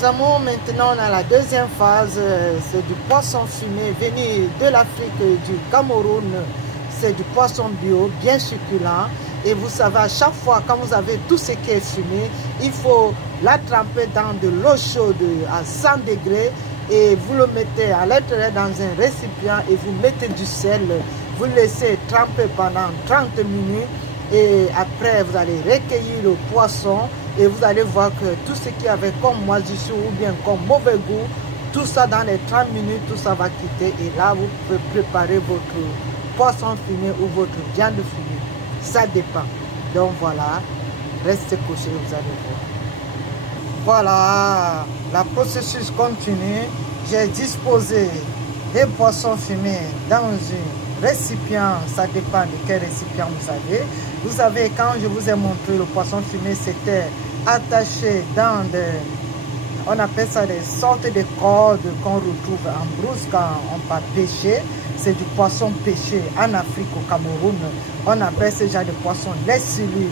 Nous avons maintenant dans la deuxième phase, c'est du poisson fumé venu de l'Afrique du Cameroun. C'est du poisson bio, bien succulent. Et vous savez, à chaque fois, quand vous avez tout ce qui est fumé, il faut la tremper dans de l'eau chaude à 100 degrés. Et vous le mettez à l'intérieur dans un récipient et vous mettez du sel. Vous laissez tremper pendant 30 minutes. Et après, vous allez recueillir le poisson. Et vous allez voir que tout ce qui avait comme moisissure ou bien comme mauvais goût, tout ça dans les 30 minutes, tout ça va quitter. Et là, vous pouvez préparer votre poisson fumé ou votre viande fumée. Ça dépend. Donc voilà, restez couchés, vous allez voir. Voilà, la processus continue. J'ai disposé des poissons fumés dans un récipient. Ça dépend de quel récipient vous avez. Vous savez, quand je vous ai montré le poisson fumé, c'était attaché dans des, on appelle ça des sortes de cordes qu'on retrouve en brousse quand on part pêcher. C'est du poisson pêché en Afrique, au Cameroun. On appelle ce genre de poisson les cellules.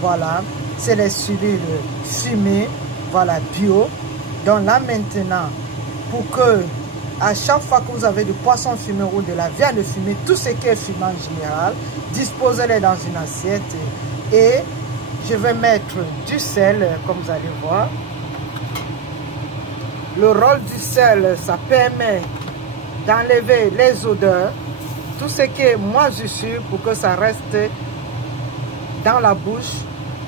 Voilà, c'est les cellules fumées, voilà, bio. Donc là maintenant, pour que à chaque fois que vous avez du poisson fumé ou de la viande fumée, tout ce qui est fumé en général, disposez-les dans une assiette et je vais mettre du sel, comme vous allez voir. Le rôle du sel, ça permet d'enlever les odeurs, tout ce qui est moisissure pour que ça reste dans la bouche.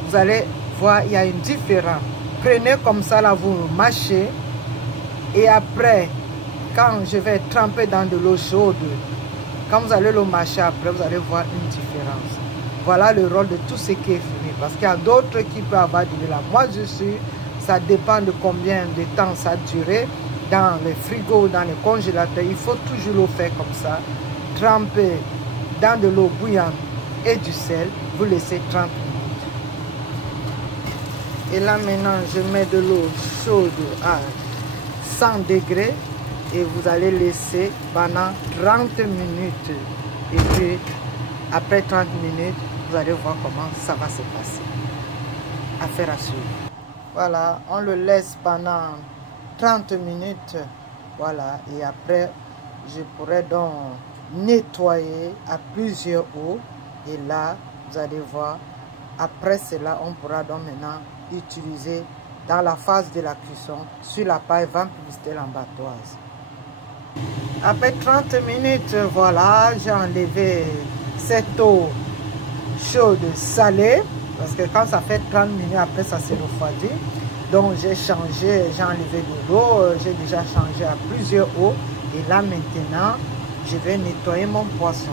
Vous allez voir, il y a une différence. Prenez comme ça, là, vous mâchez et après, quand je vais tremper dans de l'eau chaude, quand vous allez le mâcher après, vous allez voir une différence. Voilà le rôle de tout ce qui est fumé. Parce qu'il y a d'autres qui peuvent avoir de la moisissure. Ça dépend de combien de temps ça a duré. Dans les frigos, dans les congélateurs, il faut toujours le faire comme ça. Tremper dans de l'eau bouillante et du sel. Vous laissez 30 minutes. Et là maintenant, je mets de l'eau chaude à 100 degrés. Et vous allez laisser pendant 30 minutes. Et puis, après 30 minutes, vous allez voir comment ça va se passer. Affaire à suivre. Voilà, on le laisse pendant 30 minutes. Voilà, et après, je pourrais donc nettoyer à plusieurs eaux. Et là, vous allez voir, après cela, on pourra donc maintenant utiliser dans la phase de la cuisson sur la paille vampiriste lambertoise. Après 30 minutes, voilà, j'ai enlevé cette eau chaude salée. Parce que quand ça fait 30 minutes, après ça se refroidit. Donc j'ai changé, j'ai enlevé de l'eau. J'ai déjà changé à plusieurs eaux. Et là maintenant, je vais nettoyer mon poisson.